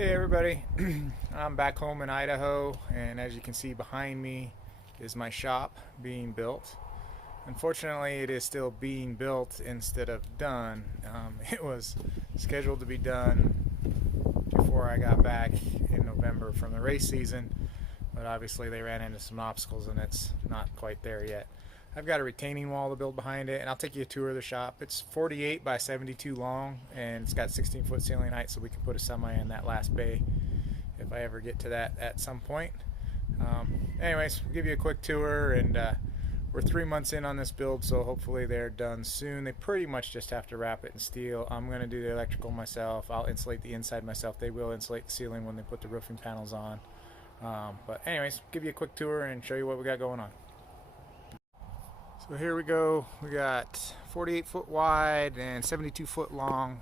Hey everybody, I'm back home in Idaho, and as you can see behind me is my shop being built. Unfortunately, it is still being built instead of done. It was scheduled to be done before I got back in November from the race season, but obviously they ran into some obstacles and it's not quite there yet. I've got a retaining wall to build behind it, and I'll take you a tour of the shop. It's 48 by 72 long, and it's got 16-foot ceiling height, so we can put a semi in that last bay if I ever get to that at some point. Anyways, we'll give you a quick tour, and we're 3 months in on this build, so hopefully they're done soon. They pretty much just have to wrap it in steel. I'm going to do the electrical myself. I'll insulate the inside myself. They will insulate the ceiling when they put the roofing panels on. But anyways, give you a quick tour and show you what we got going on. So here we go. We got 48 foot wide and 72 foot long.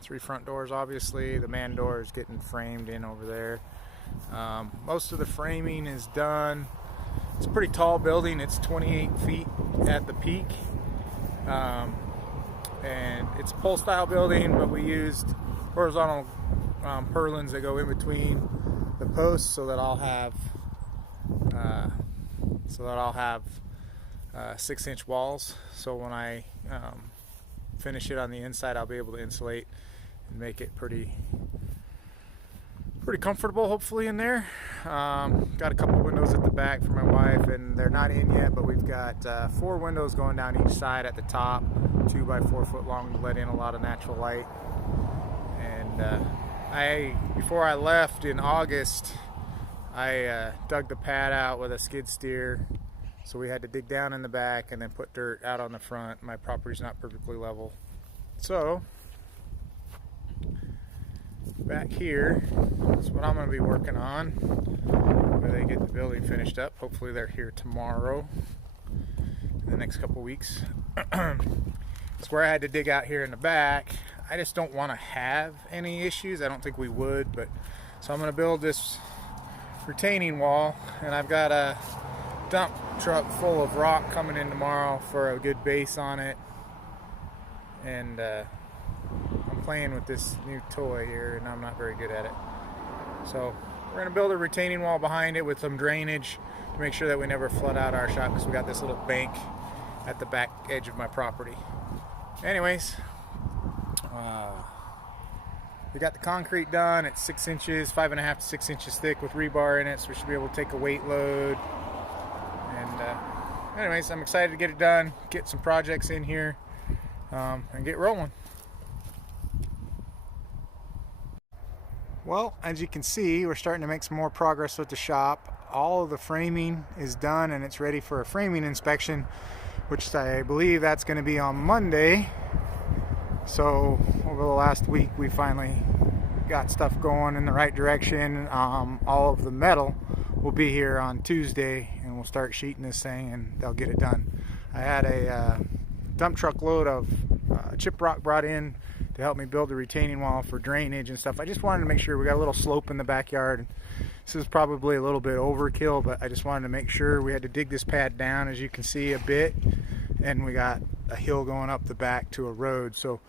3 front doors, obviously. The man door is getting framed in over there. Most of the framing is done. It's a pretty tall building. It's 28 feet at the peak. And it's a pole style building, but we used horizontal purlins that go in between the posts so that I'll have 6-inch walls, so when I finish it on the inside, I'll be able to insulate and make it pretty comfortable, hopefully, in there. Got a couple windows at the back for my wife, and they're not in yet, but we've got 4 windows going down each side at the top, 2 by 4 foot long, to let in a lot of natural light. And before I left in August, I dug the pad out with a skid steer. So we had to dig down in the back and then put dirt out on the front. My property's not perfectly level. So, back here is what I'm going to be working on, where they get the building finished up. Hopefully they're here tomorrow, in the next couple weeks. It's where I had to dig out here in the back. I just don't want to have any issues. I don't think we would, but so I'm going to build this retaining wall, and I've got a dump truck full of rock coming in tomorrow for a good base on it. And I'm playing with this new toy here, and I'm not very good at it. So we're going to build a retaining wall behind it with some drainage to make sure that we never flood out our shop, because we got this little bank at the back edge of my property. Anyways, we got the concrete done. It's 6 inches, 5.5 to 6 inches thick with rebar in it, so we should be able to take a weight load. And anyways, I'm excited to get it done, get some projects in here, and get rolling. Well, as you can see, we're starting to make some more progress with the shop. All of the framing is done, and it's ready for a framing inspection, which I believe that's going to be on Monday. So over the last week, we finally got stuff going in the right direction. All of the metal will be here on Tuesday, and we'll start sheeting this thing, and they'll get it done. I had a dump truck load of chip rock brought in to help me build the retaining wall for drainage and stuff. I just wanted to make sure we got a little slope in the backyard. This is probably a little bit overkill, but I just wanted to make sure. We had to dig this pad down, as you can see, a bit, and we got a hill going up the back to a road. So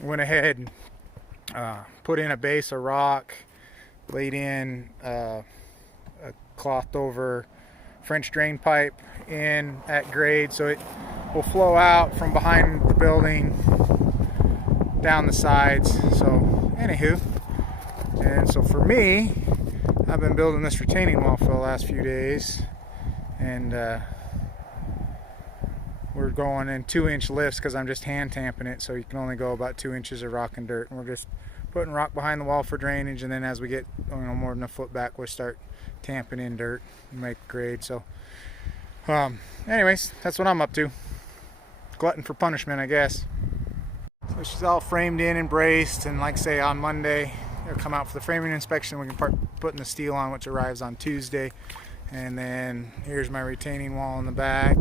went ahead and put in a base of rock, laid in a clothed over French drain pipe in at grade, so it will flow out from behind the building down the sides. So anywho, and so for me, I've been building this retaining wall for the last few days, and we're going in 2-inch lifts because I'm just hand tamping it, so you can only go about 2 inches of rock and dirt, and we're just putting rock behind the wall for drainage, and then as we get more than a foot back, we'll start tamping in dirt and make grade. So anyways, that's what I'm up to. Glutton for punishment, I guess. So she's all framed in and braced, and like I say, on Monday it'll come out for the framing inspection. We can start putting the steel on, which arrives on Tuesday. And then here's my retaining wall in the back.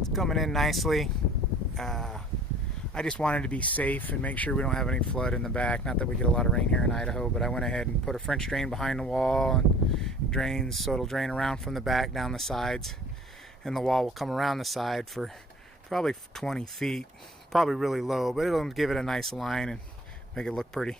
It's coming in nicely. I just wanted to be safe and make sure we don't have any flood in the back. Not that we get a lot of rain here in Idaho, but I went ahead and put a French drain behind the wall, and it drains, so it'll drain around from the back down the sides, and the wall will come around the side for probably 20 feet. Probably really low, but it'll give it a nice line and make it look pretty.